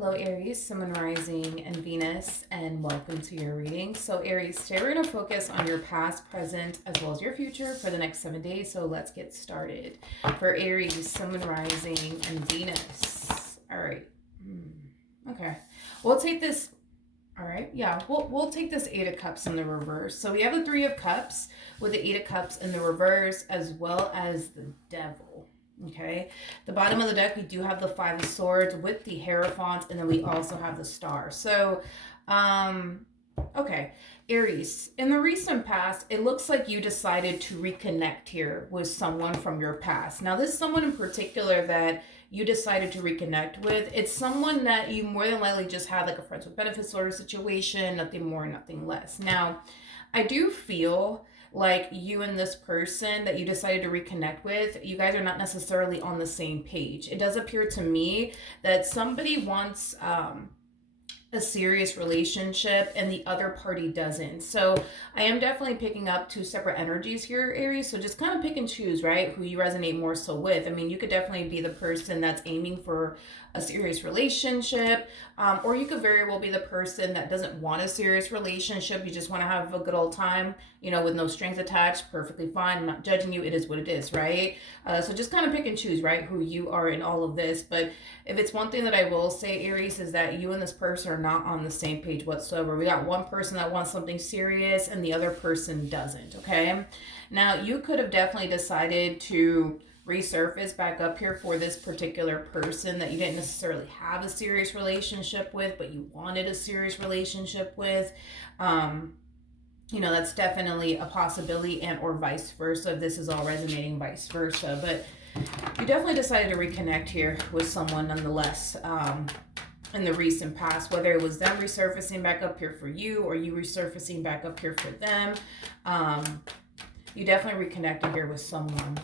Hello Aries, Sun, Moon, Rising, and Venus, and welcome to your reading. So Aries, today we're going to focus on your past, present, as well as your future for the next 7 days. So let's get started. For Aries, Sun, Moon, Rising, and Venus. All right. Okay. We'll take this. All right. Yeah, we'll take this Eight of Cups in the reverse. So we have the Three of Cups with the Eight of Cups in the reverse, as well as the Devil. Okay, the bottom of the deck, we do have the Five of Swords with the Hierophant, and then we also have the Star. So, okay, Aries, in the recent past, it looks like you decided to reconnect here with someone from your past. Now, this someone in particular that you decided to reconnect with, it's someone that you more than likely just had like a friends with benefits sort of situation, nothing more, nothing less. Now, I do feel like you and this person that you decided to reconnect with, you guys are not necessarily on the same page. It does appear to me that somebody wants a serious relationship and the other party doesn't. So I am definitely picking up two separate energies here, Aries. So just kind of pick and choose, right? Who you resonate more so with. I mean, you could definitely be the person that's aiming for a serious relationship, or you could very well be the person that doesn't want a serious relationship. You just want to have a good old time, you know, with no strings attached. Perfectly fine. I'm not judging you. It is what it is, right? So just kind of pick and choose, right? Who you are in all of this. But if it's one thing that I will say, Aries, is that you and this person are not on the same page whatsoever. We got one person that wants something serious and the other person doesn't, okay? Now, you could have definitely decided to resurface back up here for this particular person that you didn't necessarily have a serious relationship with, but you wanted a serious relationship with. You know, that's definitely a possibility, and or vice versa. If this is all resonating, vice versa. But you definitely decided to reconnect here with someone nonetheless. In the recent past, whether it was them resurfacing back up here for you or you resurfacing back up here for them, you definitely reconnected here with someone.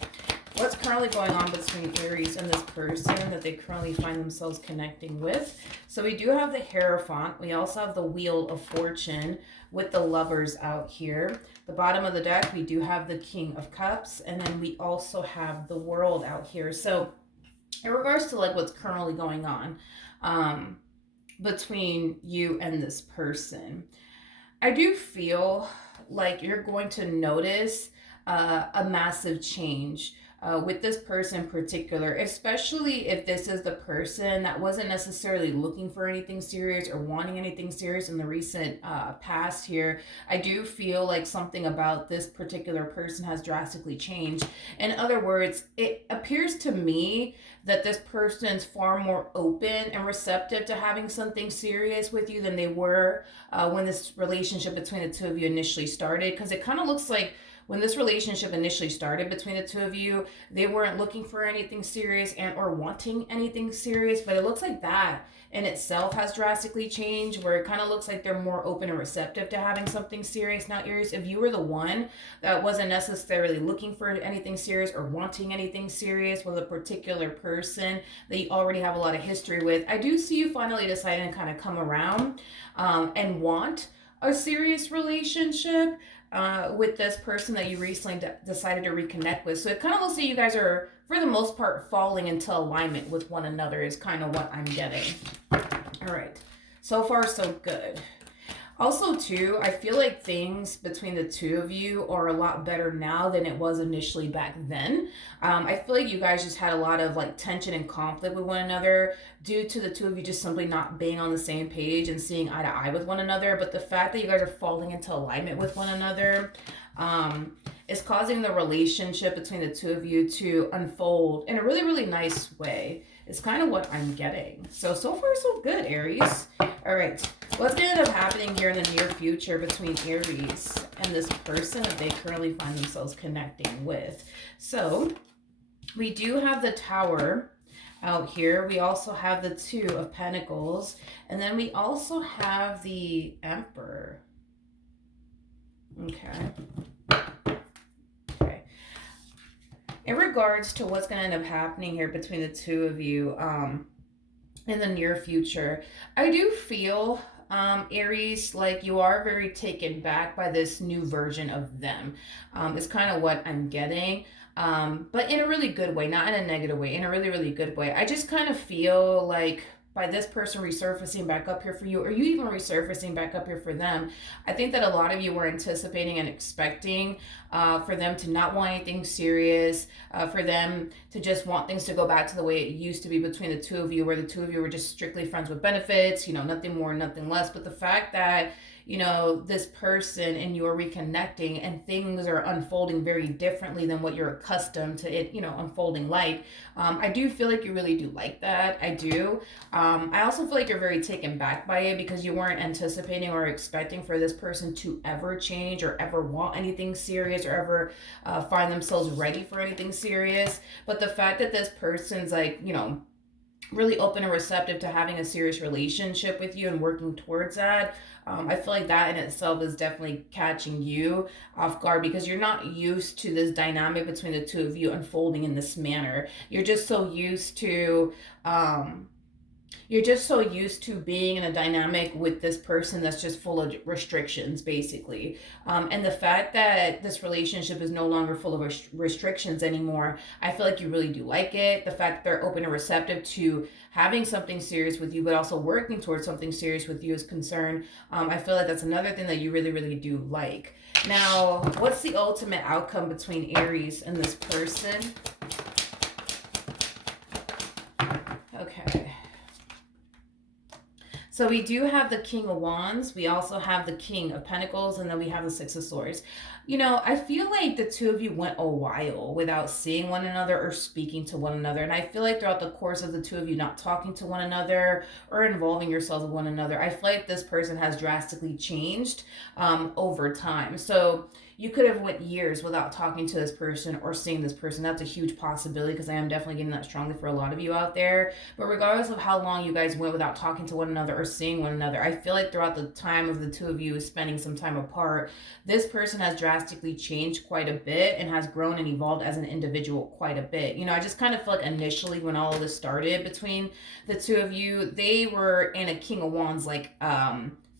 What's currently going on between Aries and this person that they currently find themselves connecting with? So we do have the Hierophant. We also have the Wheel of Fortune with the Lovers out here. The bottom of the deck, we do have the King of Cups, and then we also have the World out here. So in regards to like what's currently going on between you and this person, I do feel like you're going to notice a massive change with this person in particular, especially if this is the person that wasn't necessarily looking for anything serious or wanting anything serious in the recent past here. I do feel like something about this particular person has drastically changed. In other words, it appears to me that this person's far more open and receptive to having something serious with you than they were when this relationship between the two of you initially started, because it kind of looks like when this relationship initially started between the two of you, they weren't looking for anything serious and or wanting anything serious, but it looks like that in itself has drastically changed, where it kind of looks like they're more open and receptive to having something serious. Now, Aries, if you were the one that wasn't necessarily looking for anything serious or wanting anything serious with a particular person that you already have a lot of history with, I do see you finally deciding to kind of come around and want a serious relationship with this person that you recently decided to reconnect with. So it kind of looks like you guys are, for the most part, falling into alignment with one another is kind of what I'm getting. All right. So far, so good. Also, too, I feel like things between the two of you are a lot better now than it was initially back then. I feel like you guys just had a lot of like tension and conflict with one another due to the two of you just simply not being on the same page and seeing eye to eye with one another. But the fact that you guys are falling into alignment with one another is causing the relationship between the two of you to unfold in a really, really nice way. It's kind of what I'm getting. So far, so good, Aries. All right. What's going to end up happening here in the near future between Aries and this person that they currently find themselves connecting with? So we do have the Tower out here. We also have the Two of Pentacles. And then we also have the Emperor. Okay. In regards to what's going to end up happening here between the two of you in the near future, I do feel, Aries, like you are very taken back by this new version of them. It's kind of what I'm getting. But in a really good way, not in a negative way, in a really, really good way. I just kind of feel like by this person resurfacing back up here for you, or you even resurfacing back up here for them, I think that a lot of you were anticipating and expecting for them to not want anything serious, for them to just want things to go back to the way it used to be between the two of you, where the two of you were just strictly friends with benefits, nothing more, nothing less. But the fact that this person and you're reconnecting and things are unfolding very differently than what you're accustomed to it, unfolding like. I do feel like you really do like that. I do. I also feel like you're very taken back by it because you weren't anticipating or expecting for this person to ever change or ever want anything serious or ever find themselves ready for anything serious. But the fact that this person's like, really open and receptive to having a serious relationship with you and working towards that, I feel like that in itself is definitely catching you off guard because you're not used to this dynamic between the two of you unfolding in this manner. You're just so used to being in a dynamic with this person that's just full of restrictions, basically. And the fact that this relationship is no longer full of restrictions anymore, I feel like you really do like it. The fact that they're open and receptive to having something serious with you, but also working towards something serious with you is concerned. I feel like that's another thing that you really, really do like. Now, what's the ultimate outcome between Aries and this person? Okay. So we do have the King of Wands. We also have the King of Pentacles, and then we have the Six of Swords. I feel like the two of you went a while without seeing one another or speaking to one another. And I feel like throughout the course of the two of you not talking to one another or involving yourselves with one another, I feel like this person has drastically changed over time. So you could have went years without talking to this person or seeing this person. That's a huge possibility because I am definitely getting that strongly for a lot of you out there. But regardless of how long you guys went without talking to one another or seeing one another, I feel like throughout the time of the two of you spending some time apart, this person has drastically changed quite a bit and has grown and evolved as an individual quite a bit. I just kind of feel like initially when all of this started between the two of you, they were in a King of Wands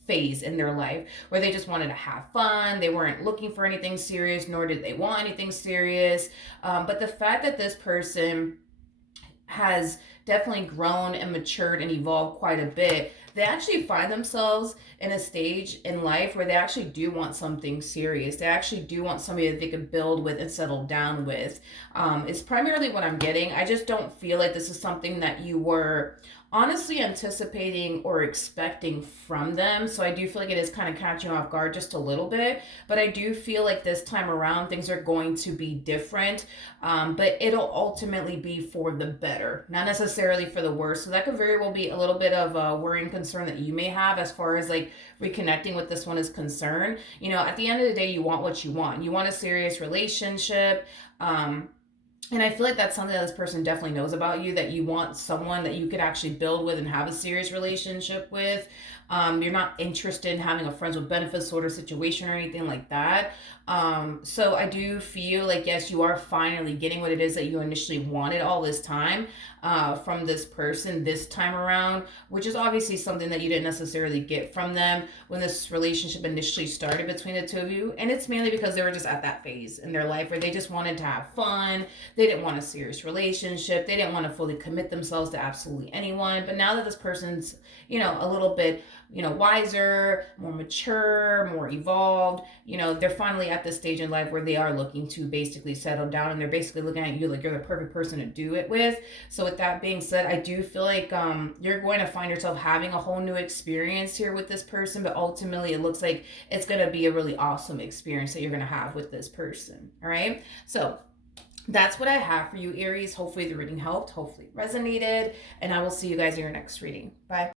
phase in their life where they just wanted to have fun. They weren't looking for anything serious, nor did they want anything serious. But the fact that this person has definitely grown and matured and evolved quite a bit, they actually find themselves in a stage in life where they actually do want something serious. They actually do want somebody that they can build with and settle down with. It's primarily what I'm getting. I just don't feel like this is something that you were honestly anticipating or expecting from them. So I do feel like it is kind of catching off guard just a little bit. But I do feel like this time around things are going to be different. But it'll ultimately be for the better, not necessarily for the worse. So that could very well be a little bit of a worry and concern that you may have as far as like reconnecting with this one is concerned. At the end of the day, you want what you want. You want a serious relationship. And I feel like that's something that this person definitely knows about you, that you want someone that you could actually build with and have a serious relationship with. You're not interested in having a friends with benefits sort of situation or anything like that. So I do feel like, yes, you are finally getting what it is that you initially wanted all this time from this person this time around, which is obviously something that you didn't necessarily get from them when this relationship initially started between the two of you. And it's mainly because they were just at that phase in their life where they just wanted to have fun. They didn't want a serious relationship. They didn't want to fully commit themselves to absolutely anyone. But now that this person's, a little bit, wiser, more mature, more evolved, they're finally at this stage in life where they are looking to basically settle down, and they're basically looking at you like you're the perfect person to do it with. So with that being said, I do feel like you're going to find yourself having a whole new experience here with this person, but ultimately it looks like it's going to be a really awesome experience that you're going to have with this person. All right. So that's what I have for you, Aries. Hopefully the reading helped. Hopefully it resonated. And I will see you guys in your next reading. Bye.